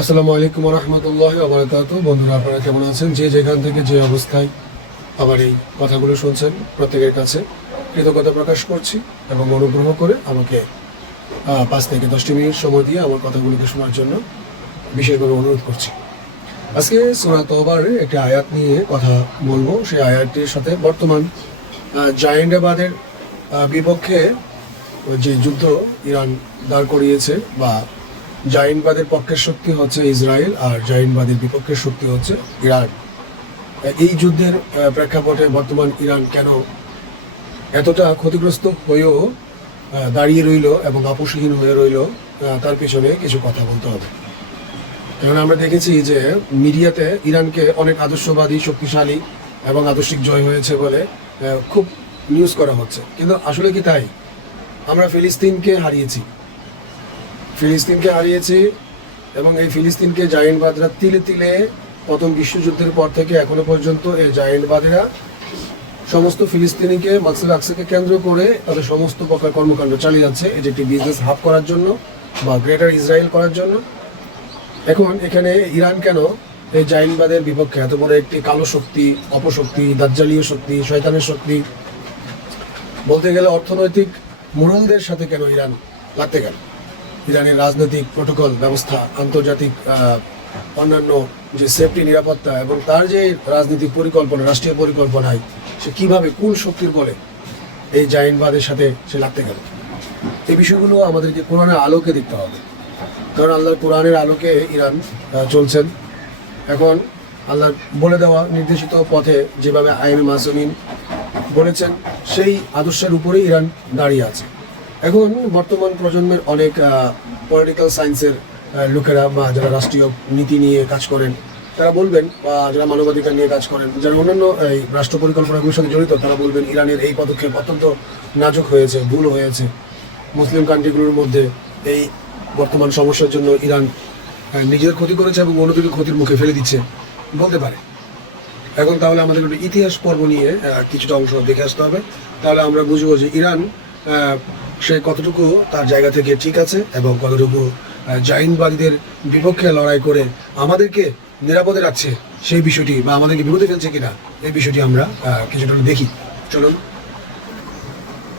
আসসালামু আলাইকুম রহমতুল্লাহ আবরাকাত। বন্ধুরা, আপনারা কেমন আছেন? যে যেখান থেকে যে অবস্থায় আবার এই কথাগুলো শুনছেন, প্রত্যেকের কাছে কৃতজ্ঞতা প্রকাশ করছি এবং অনুগ্রহ করে আমাকে 5 থেকে 10 মিনিট সময় দিয়ে আমার কথাগুলোকে শোনার জন্য বিশেষভাবে অনুরোধ করছি। আজকে সূরা তওবার একটি আয়াত নিয়ে কথা বলবো। সেই আয়াতটির সাথে বর্তমান জায়েন্টাবাদের বিপক্ষে যে যুদ্ধ ইরান দাঁড় করিয়েছে, বা জায়েন্টবাদের পক্ষের শক্তি হচ্ছে ইসরায়েল আর জায়েন্টবাদের বিপক্ষের শক্তি হচ্ছে ইরান। এই যুদ্ধের প্রেক্ষাপটে বর্তমান ইরান কেন এতটা ক্ষতিগ্রস্ত হয়েও দাঁড়িয়ে রইল এবং আপোষহীন হয়ে রইল, তার পেছনে কিছু কথা বলতে হবে। কারণ আমরা দেখেছি যে মিডিয়াতে ইরানকে অনেক আদর্শবাদী, শক্তিশালী এবং আদর্শিক জয় হয়েছে বলে খুব নিউজ করা হচ্ছে, কিন্তু আসলে কি তাই? আমরা ফিলিস্তিনকে হারিয়েছি এবং এই ফিলিস্তিনকে জায়েন্টবাদরা তিলে তিলে প্রথম বিশ্বযুদ্ধের পর থেকে এখনো পর্যন্ত এই জায়েন্টবাদীরা সমস্ত ফিলিস্তিনিকে মাকসুদ আকসাকে কেন্দ্র করে তাদের সমস্ত প্রকার কর্মকাণ্ড চালিয়ে যাচ্ছে, এই যে একটি বিজনেস হাব করার জন্য বা গ্রেটার ইসরায়েল করার জন্য। এখন এখানে ইরান কেন এই জায়েন্টবাদের বিপক্ষে এত বড় একটি কালো শক্তি, অপশক্তি, দাজ্জালীয় শক্তি, শয়তানের শক্তি, বলতে গেলে অর্থনৈতিক মোড়লদের সাথে কেন ইরান লাগতে গেল? ইরানের রাজনৈতিক প্রোটোকল ব্যবস্থা, আন্তর্জাতিক অন্যান্য যে সেফটি, নিরাপত্তা এবং তার যে রাজনৈতিক পরিকল্পনা, রাষ্ট্রীয় পরিকল্পনায় সে কিভাবে কোন শক্তির বলে এই জায়েন্টবাদের সাথে সে লাগতে গেল, এই বিষয়গুলো আমাদেরকে কোরআনের আলোকে দেখতে হবে। কারণ আল্লাহর কোরআনের আলোকে ইরান চলছেন। এখন আল্লাহর বলে দেওয়া নির্দেশিত পথে যেভাবে আইএমএ মাসুমিন বলেছেন, সেই আদর্শের উপরেই ইরান দাঁড়িয়ে আছে। এখন বর্তমান প্রজন্মের অনেক পলিটিক্যাল সায়েন্সের লোকেরা বা যারা রাষ্ট্রীয় নীতি নিয়ে কাজ করেন, তারা বলবেন, বা যারা মানবাধিকার নিয়ে কাজ করেন, যারা অন্যান্য এই রাষ্ট্র পরিকল্পনাগুলোর সাথে জড়িত, তারা বলবেন ইরানের এই পদক্ষেপ অত্যন্ত নাজুক হয়েছে, ভুল হয়েছে। মুসলিম কান্ট্রিগুলোর মধ্যে এই বর্তমান সমস্যার জন্য ইরান নিজের ক্ষতি করেছে এবং অন্যদিকে ক্ষতির মুখে ফেলে দিচ্ছে বলতে পারে। এখন তাহলে আমাদের একটু ইতিহাস পর্ব নিয়ে কিছুটা অংশ দেখে আসতে হবে, তাহলে আমরা বুঝবো যে ইরান সে কতটুকু তার জায়গা থেকে ঠিক আছে এবং কতটুকু জায়েন্টবাদীদের বিপক্ষে লড়াই করে আমাদেরকে নিরাপদে রাখছে সেই বিষয়টি, বা আমাদেরকে বিপদে ফেলছে কিনা এই বিষয়টি আমরা কিছুটা দেখি। চলুন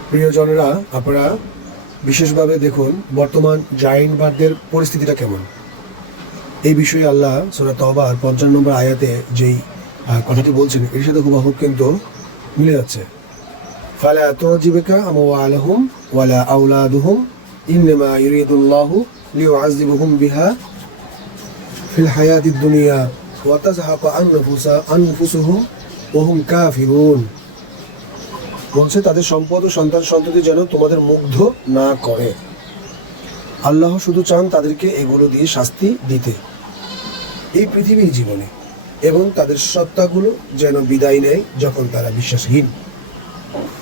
প্রিয়জনেরা, আপনারা বিশেষভাবে দেখুন বর্তমান জায়েন্টবাদদের পরিস্থিতিটা কেমন। এই বিষয়ে আল্লাহ সূরা তওবার 55 নম্বর আয়াতে যেই কথাটি বলছেন, এর সাথে হুবহু কিন্তু মিলে যাচ্ছে। ফালা তুজিবুকা আমওয়ালুহুম ওয়ালা আওলাদুহুম ইন্নামা ইউরিদুল্লাহু লিয়ুআযিবুহুম বিহা ফিল হায়াতিদ দুনিয়া ওয়া তাযহাকা আনফুসুহুম ওয়া হুম কাফিরুন। বলছে তাদের সম্পদ ও সন্তান সন্ততি যেন তোমাদের মুগ্ধ না করে। আল্লাহ শুধু চান তাদেরকে এগুলো দিয়ে শাস্তি দিতে এই পৃথিবীর জীবনে, এবং তাদের সত্তাগুলো যেন বিদায় নেয় যখন তারা বিশ্বাসহীন।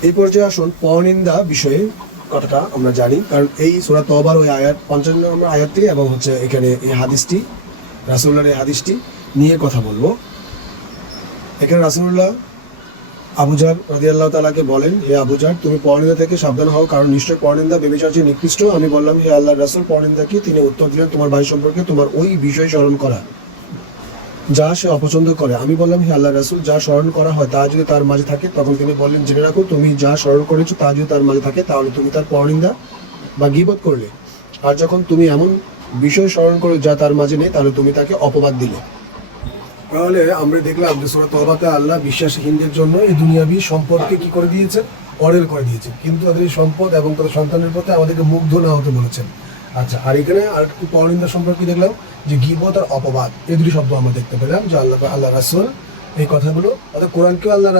এই পর্যায়ে আসুন পরনিন্দা বিষয়ে কথাটা আমরা জানি, কারণ এই সূরা তওবার ওই আয়াত 55 নম্বর আয়াতটি এবং হচ্ছে এখানে এই হাদিসটি, রাসূলুল্লাহর এই হাদিসটি নিয়ে কথা বলবো। এখানে রাসূলুল্লাহ আবু জার রাদিয়াল্লাহু তাআলাকে বলেন, হে আবু জার, তুমি পরনিন্দা থেকে সাবধান হও, কারণ নিশ্চয় পরনিন্দা ব্যভিচার চেয়ে নিকৃষ্ট। আমি বললাম, হে আল্লাহর রাসূল, পরনিন্দা কি? তিনি উত্তর দিলেন, তোমার ভাই সম্পর্কে তোমার ওই বিষয় স্মরণ করা যা সে অপছন্দ করে। আমি বললাম, হে আল্লাহর রাসূল, যা স্মরণ করা হয় তা যদি তার মাঝে থাকে। তখন তিনি বললেন, জেনে রাখো, তুমি যা স্মরণ করেছো তা যদি তার মাঝে থাকে তাহলে তুমি তার পরনিন্দা বা গীবত করলে, আর যখন তুমি এমন বিষয় স্মরণ করো যা তার মাঝে নেই তাহলে তুমি তাকে অপবাদ দিলে। তাহলে আমরা দেখলাম যে সূরা তওবাতে আল্লাহ বিশ্বাসহীনদের জন্য এই দুনিয়াবি সম্পদকে কি করে দিয়েছেন? অরেল করে দিয়েছেন, কিন্তু তাদের এই সম্পদ এবং তাদের সন্তানের প্রতি আমাদেরকে মুগ্ধ না হতে বলেছেন। আচ্ছা, আর এখানে আর একটু পরনিন্দা সম্পর্কে দেখলাম যে গীবত আর অপবাদ, এই দুটি শব্দ আমরা দেখতে পেলাম যে আল্লাহ রাসূল এই কথাগুলো, অর্থাৎ কোরআনকেও আল্লাহ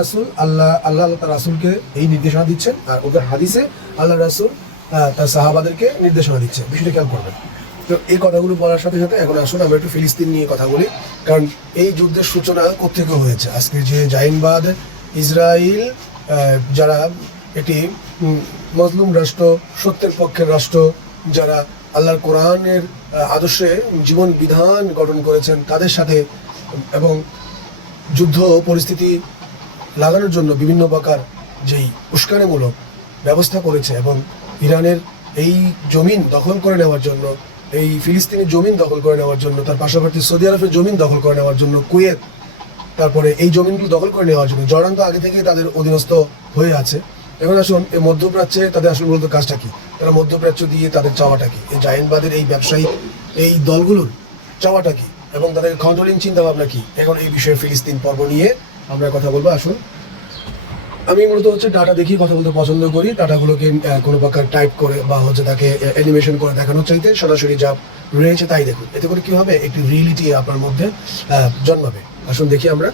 তার রাসূলকে এই নির্দেশনা দিচ্ছেন, আর ওদের হাদিসে আল্লাহ রাসূল তার সাহাবাদেরকে নির্দেশনা দিচ্ছে। বিষয়টা খেয়াল করবেন। তো এই কথাগুলো বলার সাথে সাথে এখন আসুন আমরা একটু ফিলিস্তিন নিয়ে কথা বলি, কারণ এই যুদ্ধের সূচনা কোত্থেকে হয়েছে। আজকে যে জায়েন্টবাদ, ইসরায়েল, যারা একটি মজলুম রাষ্ট্র, সত্যের পক্ষের রাষ্ট্র, যারা আল্লাহর কোরআনের আদর্শে জীবন বিধান গঠন করেছেন, তাদের সাথে এবং যুদ্ধ পরিস্থিতি লাগানোর জন্য বিভিন্ন প্রকার যেই উস্কানিমূলক ব্যবস্থা করেছে এবং ইরানের এই জমিন দখল করে নেওয়ার জন্য এই ফিলিস্তিনি জমিন দখল করে নেওয়ার জন্য, তার পাশাপাশি সৌদি আরবের জমিন দখল করে নেওয়ার জন্য, কুয়েত, তারপরে এই জমিনগুলো দখল করে নেওয়ার জন্য জর্ডান তো আগে থেকেই তাদের অধীনস্থ হয়ে আছে। এখন আসুন এই মধ্যপ্রাচ্যে তাদের আসলে মূলত কাজটা কি, তারা মধ্যপ্রাচ্য দিয়ে তাদের চাওয়াটা কি, এই জায়েন্টবাদের এই ব্যবসায়ী এই দলগুলোর চাওয়াটা কি এবং তাদের কন্ট্রোলিং চিন্তা ভাবনা কি, এখন এই বিষয়ে ফিলিস্তিন পর্ব নিয়ে আমরা কথা বলবো। আসুন, আমি মূলত ডাটা দেখি কথা বলতে পছন্দ করি। ডাটাগুলোকে কোনো প্রকার টাইপ করে বা তাকে অ্যানিমেশন করে দেখানোর চাইতে সরাসরি যা রয়েছে তাই দেখুন। এতে করে কি হবে, একটি রিয়েলিটি আপনার মধ্যে জন্মাবে। আসুন দেখি আমরা।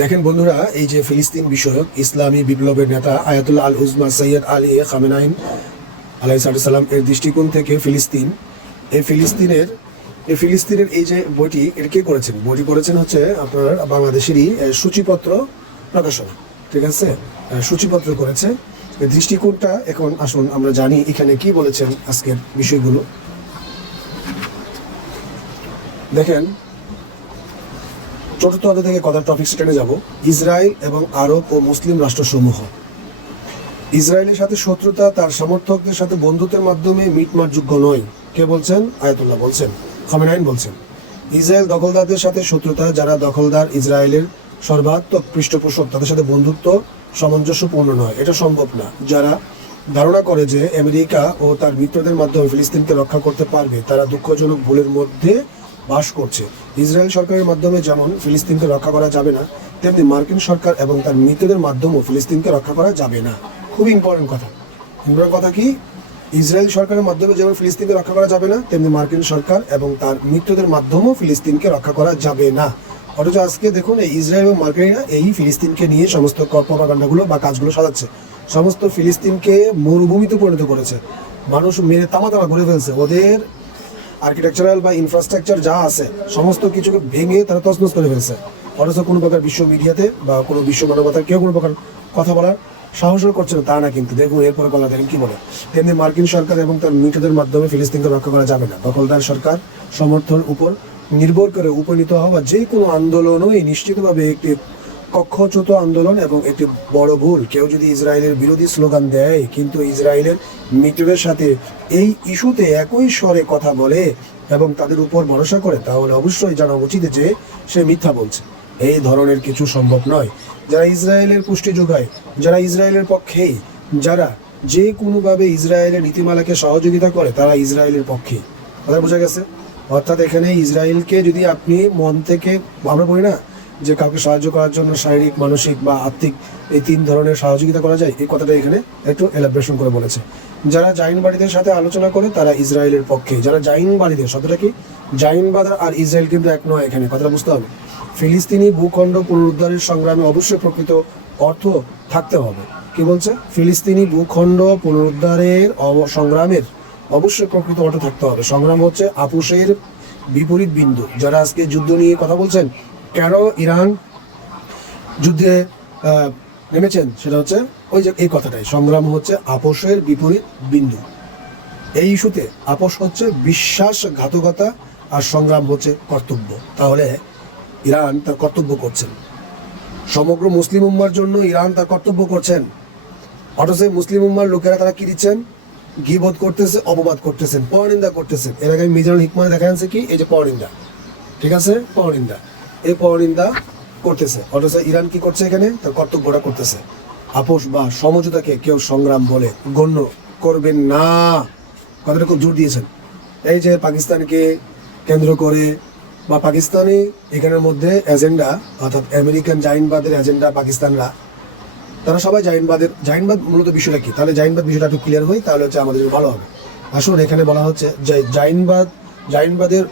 দেখেন বন্ধুরা, এই যে ফিলিস্তিন বিষয়ক ইসলামী বিপ্লবের নেতা আয়াতুল্লাহ আল উজমা সৈয়দ আলী খামেনাইন আলাইহিসসালাম এর দৃষ্টিকোণ থেকে ফিলিস্তিনের এই যে বইটি, এটা কে করেছেন? বইটি করেছেন আপনার বাংলাদেশেরই সূচিপত্র প্রকাশনা, ঠিক আছে, সূচিপত্র করেছে। এই দৃষ্টিকোণটা এখন আসুন আমরা জানি এখানে কি বলেছেন আজকের বিষয়গুলো। দেখেন, চতুর্থ অধ্যায় থেকে কথার টপিক টেনে যাব। ইসরায়েল এবং আরব ও মুসলিম রাষ্ট্রসমূহ। ইসরায়েলের সাথে শত্রুতা তার সমর্থকদের সাথে বন্ধুত্বের মাধ্যমে মিটমাট যোগ্য নয়। কে বলছেন? আয়াতুল্লাহ বলছেন, খামেনাইন বলছেন। ইসরায়েল দখলদারদের সাথে শত্রুতা, যারা দখলদার ইসরায়েলের সর্বাত্মক পৃষ্ঠপোষক, তাদের সাথে বন্ধুত্ব সামঞ্জস্যপূর্ণ নয়, এটা সম্ভব না। যারা ধারণা করে যে আমেরিকা ও তার মিত্রদের মাধ্যমে ফিলিস্তিনকে রক্ষা করতে পারবে, তারা দুঃখজনক ভুলের মধ্যে বাস করছে। ইসরায়েল সরকারের মাধ্যমে যেমন ফিলিস্তিনকে রক্ষা করা যাবে না, তেমনি মার্কিন সরকার এবং তার মিত্রদের মাধ্যমেও ফিলিস্তিনকে রক্ষা করা যাবে না। খুব ইম্পর্টেন্ট কথা। ইম্পর্টেন্ট কথা কি? ইসরায়েল সরকারের মাধ্যমে যেমন ফিলিস্তিনকে রক্ষা করা যাবে না, তেমনি মার্কিন সরকার এবং তার মিত্রদের মাধ্যমেও ফিলিস্তিনকে রক্ষা করা যাবে না। অথচ আজকে দেখুন, এই ইসরায়েল এবং মার্কিনরা এই ফিলিস্তিনকে নিয়ে সমস্ত প্রপাগান্ডাগুলো বা কাজগুলো সাজাচ্ছে। সমস্ত ফিলিস্তিনকে মরুভূমিতে পরিণত করেছে, মানুষ মেরে তামা করে ফেলছে। ওদের আর্কিটেকচারাল বা ইনফ্রাস্ট্রাকচার যা আছে সমস্ত কিছুকে ভেঙে তারা তছনছ করে ফেলছে। অথচ কোনো প্রকার বিশ্ব মিডিয়াতে বা কোনো বিশ্ব মানবতার কেউ কোনো প্রকার কথা বলার সাহসও করছে না, তা না। কিন্তু দেখুন এরপরে বলা দেখেন কি বলে। তেমনি মার্কিন সরকার এবং তার মিত্রদের মাধ্যমে ফিলিস্তিনকে রক্ষা করা যাবে না। দখলদার সরকার সমর্থন উপর নির্ভর করে উপনীত হওয়া যে কোনো আন্দোলনই নিশ্চিতভাবে একটি কক্ষচ্যুত আন্দোলন এবং একটি বড় ভুল। কেউ যদি ইসরায়েলের বিরোধী স্লোগান দেয় কিন্তু ইসরায়েলের মিত্রদের সাথে এই ইস্যুতে একই স্বরে কথা বলে এবং তাদের উপর ভরসা করে, তাহলে অবশ্যই জানা উচিত যে সে মিথ্যা বলছে। এই ধরনের কিছু সম্ভব নয়। যারা ইসরায়েলের পুষ্টি যোগায়, যারা ইসরায়েলের পক্ষে, যারা যে কোনোভাবে ইসরায়েলের নীতিমালাকে সহযোগিতা করে, তারা ইসরায়েলের পক্ষে। কথা বোঝা গেছে? অর্থাৎ এখানে ইসরায়েলকে যদি আপনি মন থেকে, আমরা বলি না যে কাউকে সাহায্য করার জন্য শারীরিক, মানসিক বা আর্থিক এই তিন ধরনের সহযোগিতা করা যায়, এই কথাটা এখানে একটু এলাবরেশন করে বলেছে। যারা জাইনবাদীদের সাথে আলোচনা করে তারা ইসরায়েলের পক্ষে। যারা জাইনবাদীদের, শব্দটা কি? জাইনবাদ আর ইসরায়েল কিন্তু এক নয়, এখানে কথাটা বুঝতে হবে। ফিলিস্তিনি ভূখণ্ড পুনরুদ্ধারের সংগ্রামে অবশ্যই প্রকৃত অর্থ থাকতে হবে। কি বলছে? ফিলিস্তিনি ভূখণ্ড পুনরুদ্ধারের সংগ্রামের অবশ্যই প্রকৃত অর্থ থাকতে হবে। সংগ্রাম হচ্ছে আপোষের বিপরীত বিন্দু। যারা আজকে যুদ্ধ নিয়ে কথা বলছেন, কেন ইরান যুদ্ধে নেমেছেন, সেটা হচ্ছে ওই যে এই কথাটাই। সংগ্রাম হচ্ছে আপোষের বিপরীত বিন্দু। এই ইস্যুতে আপোষ হচ্ছে বিশ্বাসঘাতকতা আর সংগ্রাম হচ্ছে কর্তব্য। তাহলে ইরান তার কর্তব্য করছেন, সমগ্র মুসলিম উম্মার জন্য ইরান তার কর্তব্য করছেন। অথচ মুসলিম উম্মার লোকেরা তারা কি দিচ্ছেন? গীবত করতেছে, অপবাদ করতেছেন, পরনিন্দা করতেছেন। এর আগে মিজানুল হিকমানে দেখা যাচ্ছে কি, এই যে পরনিন্দা, ঠিক আছে, পরনিন্দা, এই পরনিন্দা করতেছে। অথচ ইরান কি করছে? এখানে তার কর্তব্যটা করতেছে। আপোষ বা সমঝোতাকে কেউ সংগ্রাম বলে গণ্য করবেন না, কথাটা খুব জোর দিয়েছেন। এই যে পাকিস্তানকে কেন্দ্র করে বা পাকিস্তানি এখানের মধ্যে এজেন্ডা, অর্থাৎ আমেরিকান জাইনবাদের এজেন্ডা, পাকিস্তানরা তারা সবাই জাইনবাদ মূলত বিষয়টা কি? তাহলে জাইনবাদ বিষয়টা একটু ক্লিয়ার হয়, তাহলে আমাদের ভালো হবে। আসুন, এখানে বলা হচ্ছে যে জাইনবাদের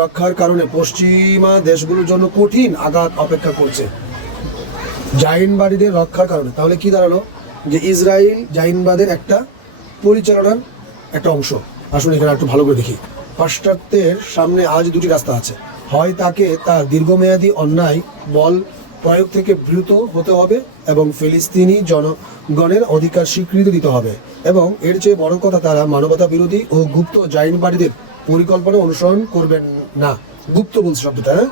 রক্ষার কারণে পশ্চিমা দেশগুলোর জন্য কঠিন আঘাত অপেক্ষা করছে জাইনবাদীদের রক্ষার কারণে। তাহলে কি দাঁড়ালো? যে ইসরায়েল জাইনবাদের একটা পরিচালনার একটা অংশ। আসুন এখানে একটু ভালো করে দেখি। পাশ্চাত্যের সামনে আজ দুটি রাস্তা আছে, হয় তাকে তার দীর্ঘমেয়াদী অন্যায় বল প্রয়োগ থেকে বিরত হতে হবে এবং ফিলিস্তিনি জনগণের অধিকার স্বীকৃতি দিতে হবে, এবং এর চেয়ে বড় কথা, তারা মানবতা বিরোধী ও গুপ্ত জাইনবাদীদের পরিকল্পনা অনুসরণ করবেন না। গুপ্ত বলছে শব্দটা, হ্যাঁ,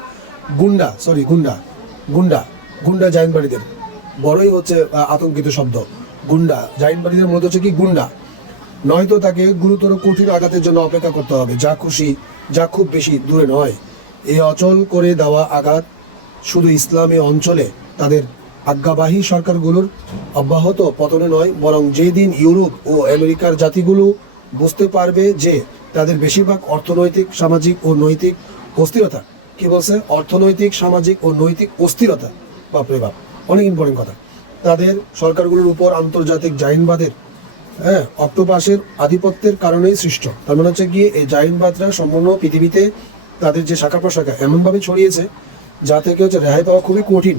গুন্ডা জাইনবাদীদের বড়ই হচ্ছে আতঙ্কিত শব্দ। গুন্ডা জাইনবাদীদের মূলত হচ্ছে কি? গুন্ডা। নয়তো তাকে গুরুতর কঠিন আঘাতের জন্য অপেক্ষা করতে হবে, যা খুব বেশি দূরে নয়। এই অচল করে দেওয়া আঘাত শুধু ইসলামী অঞ্চলে তাদের আজ্ঞাবাহী সরকারগুলোর অব্যাহত পতনে নয়, বরং যেদিন ইউরোপ ও আমেরিকার জাতিগুলো বুঝতে পারবে যে তাদের বেশিরভাগ অর্থনৈতিক, সামাজিক ও নৈতিক অস্থিরতা, কি বলছে, অর্থনৈতিক, সামাজিক ও নৈতিক অস্থিরতা, বাপরে বাপ, অনেক ইম্পর্টেন্ট কথা, তাদের সরকারগুলোর উপর আন্তর্জাতিক জাইনবাদের অক্টোপাসের আধিপত্যের কারণেই সৃষ্ট। তার মানে হচ্ছে গিয়ে এই জাইনবাদরা সম্পূর্ণ পৃথিবীতে তাদের যে শাখা প্রশাখা এমনভাবে ছড়িয়েছে যা থেকে হচ্ছে রেহাই পাওয়া খুবই কঠিন,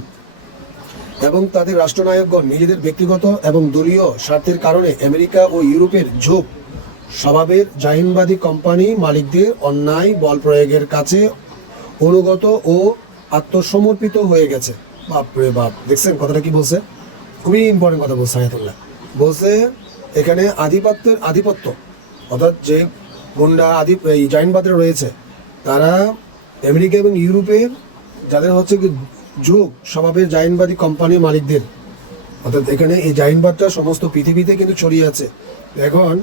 এবং তাদের রাষ্ট্রনায়কগণ নিজেদের ব্যক্তিগত এবং দলীয় স্বার্থের কারণে আমেরিকা ও ইউরোপের ঝোঁক স্বভাবের জাইনবাদী কোম্পানি মালিকদের অন্যায় বল প্রয়োগের কাছে অনুগত ও আত্মসমর্পিত হয়ে গেছে। বাপরে বাপ, দেখছেন কথাটা কি বলছে, খুবই ইম্পর্টেন্ট কথা বলছে আয়াতুল্লাহ। বলছে এখানে আধিপত্য, অর্থাৎ যে গুন্ডা এই জাইনবাদরা রয়েছে তারা আমেরিকা এবং ইউরোপের যাদের হচ্ছে কি যুগ স্বভাবের জাইনবাদী কোম্পানি মালিকদের, অর্থাৎ এখানে এই জাইনবাদটা সমস্ত পৃথিবীতে কিন্তু ছড়িয়ে আছে। এখন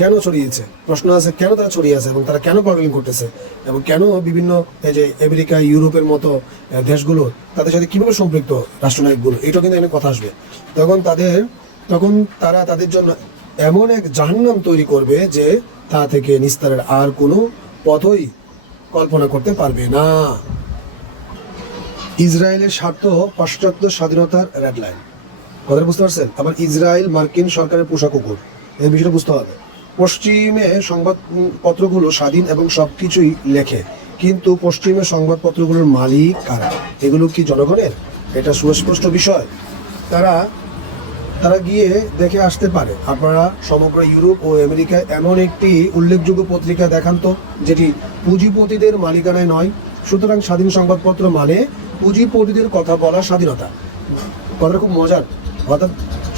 কেন ছড়িয়েছে, প্রশ্ন আছে, কেন তারা ছড়িয়ে আছে এবং তারা কেন প্রবলেম করতেছে, এবং কেন বিভিন্ন এই যে আমেরিকা ইউরোপের মতো দেশগুলো তাদের সাথে কীভাবে সম্পৃক্ত রাষ্ট্রনায়কগুলো, এটা কিন্তু এখানে কথা আসবে। তখন তারা তাদের জন্য এমন এক জাহান্নাম তৈরি করবে যে তা থেকে নিস্তারের আর কোনো পথই কল্পনা করতে পারবে না। ইসরায়েলের স্বার্থ পাশ্চাত্য স্বাধীনতার রেড লাইন, কথা বুঝতে পারছেন? আবার ইসরায়েল মার্কিন সরকারের পোষা কুকুর, এই বিষয়টা বুঝতে হবে। পশ্চিমে সংবাদপত্রগুলো স্বাধীন এবং সবকিছুই লেখে, কিন্তু পশ্চিমের সংবাদপত্রগুলোর মালিক কারা? এগুলো কি জনগণের? এটা সুস্পষ্ট বিষয়। তারা গিয়ে দেখে আসতে পারে। আপনারা সমগ্র ইউরোপ ও আমেরিকায় এমন একটি উল্লেখযোগ্য পত্রিকা দেখান তো যেটি পুঁজিপতিদের মালিকানায় নয়। সুতরাং স্বাধীন সংবাদপত্র মানে পুঁজিপতিদের কথা বলার স্বাধীনতা। কথাটা খুব মজার, অর্থাৎ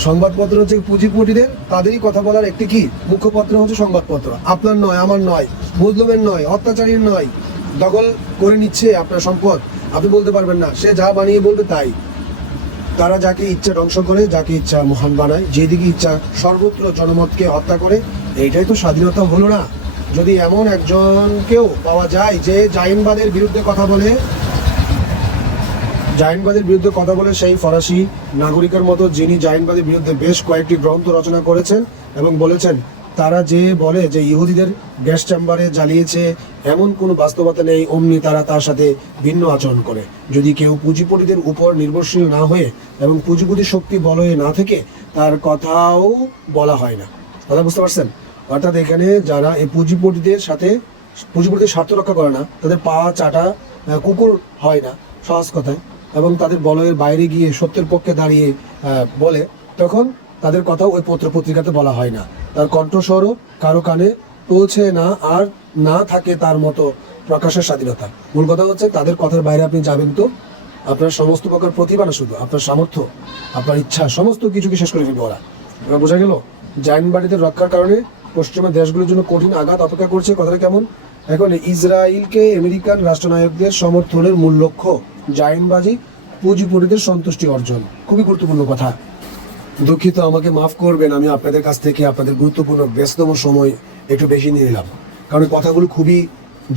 সংবাদপত্র হচ্ছে পুঁজিপতিদের, তাদেরই কথা বলার একটি কি মুখপত্র হচ্ছে সংবাদপত্র। আপনার নয়, আমার নয়, মজলুমের নয়, অত্যাচারীর নয়। দখল করে নিচ্ছে আপনার সম্পদ, আপনি বলতে পারবেন না, সে যা বানিয়ে বলবে তাই। তারা যাকে ইচ্ছা ধ্বংস করে, যাকে ইচ্ছা মহান বানায়, যেদিকে ইচ্ছা সর্বত্র জনমতকে হত্যা করে। এইটাই তো স্বাধীনতা হলো না? যদি এমন একজনকেও পাওয়া যায় যে জাইনবাদের বিরুদ্ধে কথা বলে, সেই ফরাসি নাগরিকের মতো যিনি জাইনবাদের বিরুদ্ধে বেশ কয়েকটি গ্রন্থ রচনা করেছেন এবং বলেছেন তারা যে বলে যে ইহুদিদের গ্যাস চেম্বারে জ্বালিয়েছে, এমন কোনো বাস্তবতা নেই, অমনি তারা তার সাথে ভিন্ন আচরণ করে। যদি কেউ পুঁজিপতিদের উপর নির্ভরশীল না হয়ে এবং পুঁজিপতির শক্তি বলয়ে না থেকে, তার কথাও বলা হয় না। কথা বুঝতে পারছেন? অর্থাৎ এখানে যারা এই পুঁজিপতিদের স্বার্থ রক্ষা করে না, তাদের পা চাটা কুকুর হয় না সহজ কথায়, এবং তাদের বলয়ের বাইরে গিয়ে সত্যের পক্ষে দাঁড়িয়ে বলে, তখন তাদের কথা ওই পত্রিকাতে বলা হয় না। তার কণ্ঠস্বরও কারো কানে পৌঁছে না, আর না থাকে তার মতো প্রকাশের স্বাধীনতা। মূল কথা হচ্ছে তাদের কথার বাইরে আপনি যাবেন তো আপনার সমস্ত প্রকার প্রতিভা না, শুধু আপনার সামর্থ্য, আপনার ইচ্ছা, সমস্ত কিছুকে শেষ করে ফেলবে ওরা। এবার বোঝা গেল জাইনবাদীদের রক্ষার কারণে পশ্চিমা দেশগুলোর জন্য কঠিন আঘাত অপেক্ষা করছে। কথাটা কেমন? এখন ইসরায়েলকে আমেরিকান রাষ্ট্রনায়কদের সমর্থনের মূল লক্ষ্য জাইনবাদী পুঁজিপতিদের সন্তুষ্টি অর্জন। খুবই গুরুত্বপূর্ণ কথা। দুঃখিত, আমাকে মাফ করবেন, আমি আপনাদের কাছ থেকে আপনাদের গুরুত্বপূর্ণ ব্যস্ততম সময় একটু বেশি নিয়ে নিলাম, কারণ কথাগুলো খুবই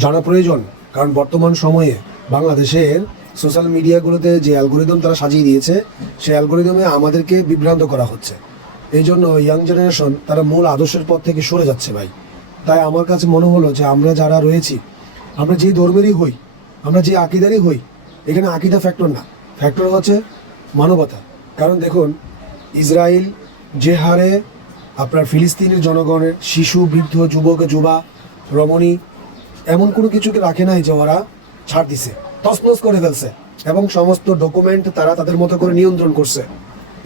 জানা প্রয়োজন। কারণ বর্তমান সময়ে বাংলাদেশের সোশ্যাল মিডিয়াগুলোতে যে অ্যালগোরিদম তারা সাজিয়ে দিয়েছে, সেই অ্যালগোরিদমে আমাদেরকে বিভ্রান্ত করা হচ্ছে। এই জন্য ইয়াং জেনারেশন তারা মূল আদর্শের পথ থেকে সরে যাচ্ছে ভাই। তাই আমার কাছে মনে হলো যে আমরা যারা রয়েছি, আমরা যে ধর্মেরই হই, আমরা যে আকিদারই হই, এখানে আকিদা ফ্যাক্টর না, ফ্যাক্টর হচ্ছে মানবতা। কারণ দেখুন ইসরায়েল যে হারে আপনার ফিলিস্তিনের জনগণের শিশু, বৃদ্ধ, যুবক, যুবা, রমণী এমন কোনো কিছুকে রাখে নাই যে ওরা ছাড় দিছে, তছনছ করে ফেলছে, এবং সমস্ত ডকুমেন্ট তারা তাদের মতো করে নিয়ন্ত্রণ করছে।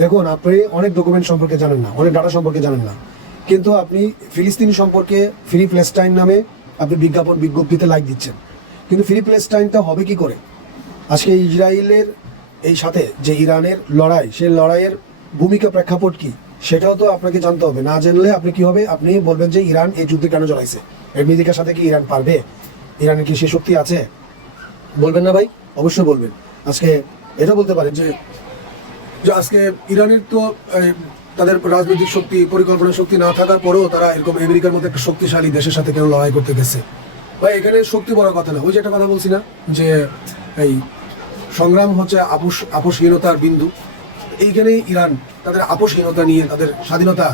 দেখুন আপনি অনেক ডকুমেন্ট সম্পর্কে জানেন না, অনেক ডাটা সম্পর্কে জানেন না, কিন্তু আপনি ফিলিস্তিনি সম্পর্কে ফ্রি প্যালেস্টাইন নামে আপনি বিজ্ঞপ্তিতে লাইক দিচ্ছেন। কিন্তু ফ্রি প্যালেস্টাইনটা হবে কি করে? আজকে ইসরায়েলের এই সাথে যে ইরানের লড়াই, সেই লড়াইয়ের ভূমিকা প্রেক্ষাপট কি সেটাও তো আপনাকে জানতে হবে। না জানলে আপনি কি হবে, আপনি বলবেন যে ইরান এই যুদ্ধে কেন জড়াইছে, আমেরিকার সাথে কি ইরান পারবে, ইরানের কি সে শক্তি আছে? বলবেন না ভাই? অবশ্যই বলবেন। আজকে এটা বলতে পারেন যে আজকে ইরানের তো তাদের রাজনৈতিক শক্তি, পরিকল্পনা শক্তি না থাকার পরেও তারা এরকম আমেরিকার মতো একটা শক্তিশালী দেশের সাথে কেন লড়াই করতে গেছে? ভাই এখানে শক্তি বড় কথা না। ওই যে একটা কথা বলছি না যে এই সংগ্রাম হচ্ছে আপোষহীনতার বিন্দু। এইখানে ইরান তাদের আপোষহীনতা নিয়ে, তাদের স্বাধীনতা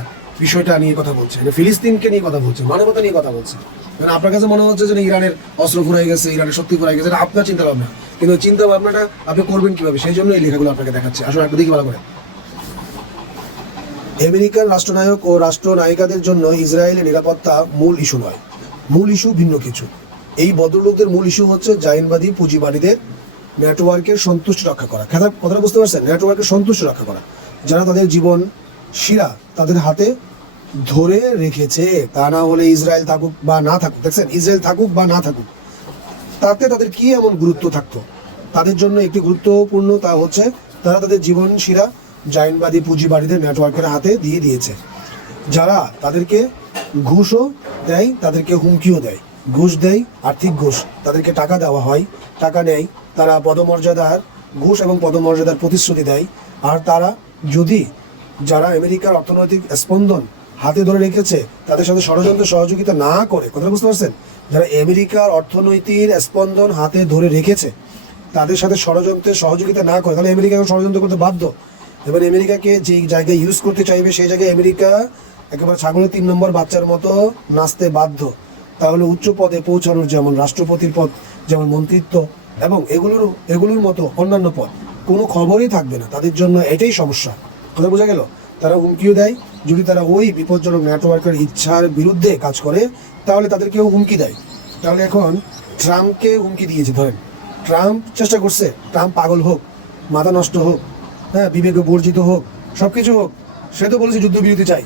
বিষয়টা নিয়ে কথা বলছে, ফিলিস্তিনকে নিয়ে কথা বলছে, মানবতা নিয়ে কথা বলছে। মানে আপনার কাছে মনে হচ্ছে যে ইরানের অস্ত্র ফুরাই গেছে, ইরানের শক্তি ফুরাই গেছে, এটা আপনার চিন্তা ভাবনা। কিন্তু চিন্তা ভাবনাটা আপনি করবেন কিভাবে, সেই জন্য এই লেখাগুলো আপনাকে দেখাচ্ছে। আসলে আপনি দেখি ভালো করে। আমেরিকার রাষ্ট্রনায়ক ও রাষ্ট্রনায়িকাদের জন্য ইসরায়েলের নিরাপত্তা মূল ইস্যু নয়, মূল ইস্যু ভিন্ন কিছু। এই ভদ্রলোকদের মূল ইস্যু হচ্ছে জাইনবাদী পুঁজিবাদীদের নেটওয়ার্কের সন্তুষ্টি রক্ষা করা। কথাটা বুঝতে পারছেন? নেটওয়ার্কের সন্তুষ্টি রক্ষা করা, যারা তাদের জীবন শিরা তাদের হাতে ধরে রেখেছে। তা না হলে ইসরায়েল থাকুক বা না থাকুক, দেখছেন, ইসরায়েল থাকুক বা না থাকুক, তাতে তাদের কি এমন গুরুত্ব থাকতো? তাদের জন্য একটি গুরুত্বপূর্ণ, তা হচ্ছে তারা তাদের জীবন শিরা জাইনবাদী পুঁজিবাদীদের নেটওয়ার্কের হাতে দিয়ে দিয়েছে, যারা তাদেরকে ঘুষও দেয়, তাদেরকে হুমকিও দেয়। ঘুষ দেয়, আর্থিক ঘুষ, তাদেরকে টাকা দেওয়া হয়, টাকা নেয়, তারা পদমর্যাদার ঘুষ এবং পদমর্যাদার প্রতিশ্রুতি দেয়। আর তারা যদি, যারা আমেরিকার অর্থনৈতিক স্পন্দন হাতে ধরে রেখেছে, তাদের সাথে ষড়যন্ত্র সহযোগিতা না করে, কথা বুঝতে পারছেন? যারা আমেরিকার অর্থনৈতিক স্পন্দন হাতে ধরে রেখেছে, তাদের সাথে ষড়যন্ত্রের সহযোগিতা না করে, তাহলে আমেরিকা ষড়যন্ত্র করতে বাধ্য। এবার আমেরিকাকে যে জায়গায় ইউজ করতে চাইবে, সেই জায়গায় আমেরিকা একেবারে ছাগলের 3 নম্বর বাচ্চার মতো নাচতে বাধ্য। তাহলে উচ্চ পদে পৌঁছানোর, যেমন রাষ্ট্রপতির পদ, যেমন মন্ত্রিত্ব এবং এগুলোর মতো অন্যান্য পদ, কোনো খবরই থাকবে না তাদের জন্য। এটাই সমস্যা। কথা বোঝা গেল? তারা হুমকিও দেয়, যদি তারা ওই বিপজ্জনক নেটওয়ার্কের ইচ্ছার বিরুদ্ধে কাজ করে, তাহলে তাদেরকেও হুমকি দেয়। তাহলে এখন ট্রাম্পকে হুমকি দিয়েছে, ধরেন ট্রাম্প চেষ্টা করছে, ট্রাম্প পাগল হোক, মাথা নষ্ট হোক, হ্যাঁ, বিবেকে বর্জিত হোক, সব কিছু হোক, সে তো বলেছে যুদ্ধবিরতি চাই।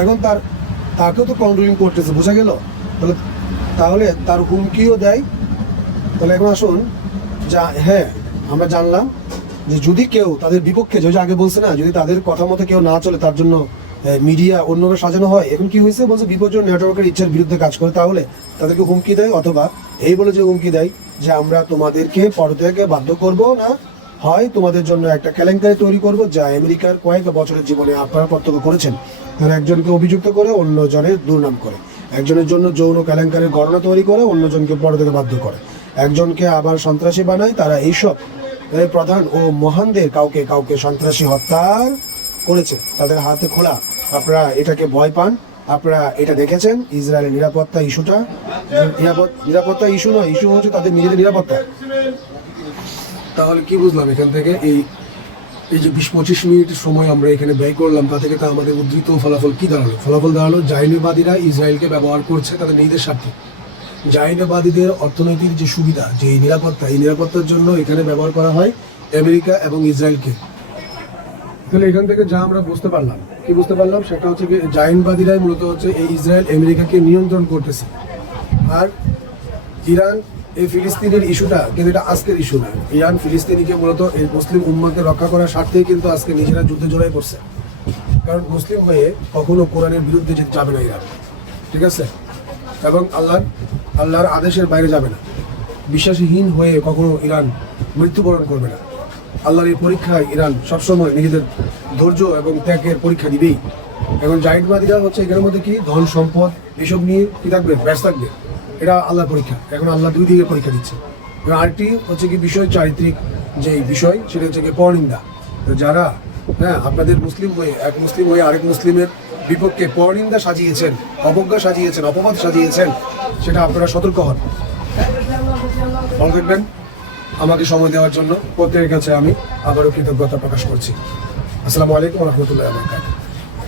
এখন তাকেও তো কন্ট্রোলিং করতেছে, বোঝা গেল? তাহলে তার হুমকিও দেয়। তাহলে এখন আসুন, যা হ্যাঁ, আমরা জানলাম যে যদি কেউ তাদের বিপক্ষে, যে আগে বলছে না, যদি তাদের কথা মতো কেউ না চলে, তার জন্য মিডিয়া অন্যভাবে সাজানো হয়। এখন কি হয়েছে বলছে, বিপজ্জনক নেটওয়ার্কের ইচ্ছার বিরুদ্ধে কাজ করে, তাহলে তাদেরকে হুমকি দেয়, অথবা এই বলে যে হুমকি দেয় যে আমরা তোমাদেরকে পদত্যাগে বাধ্য করব না, হয় তোমাদের জন্য একটা কেলেঙ্কারি তৈরি করব, যা আমেরিকার কয়েক বছরের জীবনে আপনারা প্রত্যক্ষ করেছেন। তারা একজনকে অভিযুক্ত করে, অন্যজনের দুর্নাম করে, একজনের জন্য যৌন কেলেঙ্কারির গণনা তৈরি করে, অন্যজনকে পদত্যাগে বাধ্য করে, একজনকে আবার সন্ত্রাসী বানায়। তারা এইসব প্রধান ও মহানদের কাউকে কাউকে সন্ত্রাসী হত্যা করেছে, তাদের হাতে খোলা। আপনারা এটাকে ভয় পান, আপনারা এটা দেখেছেন। ইসরায়েলের নিরাপত্তা ইস্যুটা নিরাপত্তা ইস্যু নয়, ইস্যু হচ্ছে তাদের নিজেদের নিরাপত্তা। তাহলে কি বুঝলাম এখান থেকে? এই যে 20-25 মিনিট সময় আমরা এখানে ব্যয় করলাম, তা থেকে তা আমাদের উদ্ধৃত ফলাফল কি দাঁড়ালো? ফলাফল দাঁড়ালো, জাইনবাদীরা ইসরায়েলকে ব্যবহার করছে তাদের নিজেদের স্বার্থে। জাইনবাদীদের অর্থনৈতিক যে সুবিধা, যে নিরাপত্তা, এই নিরাপত্তার জন্য এখানে ব্যবহার করা হয় আমেরিকা এবং ইসরায়েলকে। তাহলে এখান থেকে যা আমরা বুঝতে পারলাম, কি বুঝতে পারলাম, সেটা হচ্ছে কি, জাইনবাদীরাই মূলত হচ্ছে এই ইসরায়েল আমেরিকাকে নিয়ন্ত্রণ করতেছে। আর ইরান এই ফিলিস্তিনের ইস্যুটা কিন্তু এটা আজকের ইস্যু না। ইরান ফিলিস্তিনিকে মূলত এই মুসলিম উম্মাকে রক্ষা করার স্বার্থেই কিন্তু আজকে নিজেরা যুদ্ধে জড়াই পড়ছে। কারণ মুসলিম হয়ে কখনো কোরআনের বিরুদ্ধে যেতে যাবে না ইরান, ঠিক আছে? এবং আল্লাহর আদেশের বাইরে যাবে না। বিশ্বাসহীন হয়ে কখনো ইরান মৃত্যুবরণ করবে না। আল্লাহর এই পরীক্ষায় ইরান সবসময় নিজেদের ধৈর্য এবং ত্যাগের পরীক্ষা দিবেই। এখন জাইনবাদীরা হচ্ছে এখানের মধ্যে কি, ধন সম্পদ এসব নিয়ে কি থাকবে, ব্যস্ত থাকবে। এটা আল্লাহর পরীক্ষা। এখন আল্লাহ 2 দিকে পরীক্ষা দিচ্ছে। আরেকটি হচ্ছে কি বিষয়, চারিত্রিক যে বিষয়, সেটা হচ্ছে কি পরনিন্দা। তো যারা আপনাদের মুসলিম হয়ে, এক মুসলিম হয়ে আরেক মুসলিমের বিপক্ষে পরনিন্দা সাজিয়েছেন, অবজ্ঞা সাজিয়েছেন, অপবাদ সাজিয়েছেন, সেটা আপনারা সতর্ক হন। ভালো থাকবেন। আমাকে সময় দেওয়ার জন্য প্রত্যেকের কাছে আমি আবারও কৃতজ্ঞতা প্রকাশ করছি। আসসালামু আলাইকুম ওয়া রাহমাতুল্লাহি ওয়া বারাকাতুহু।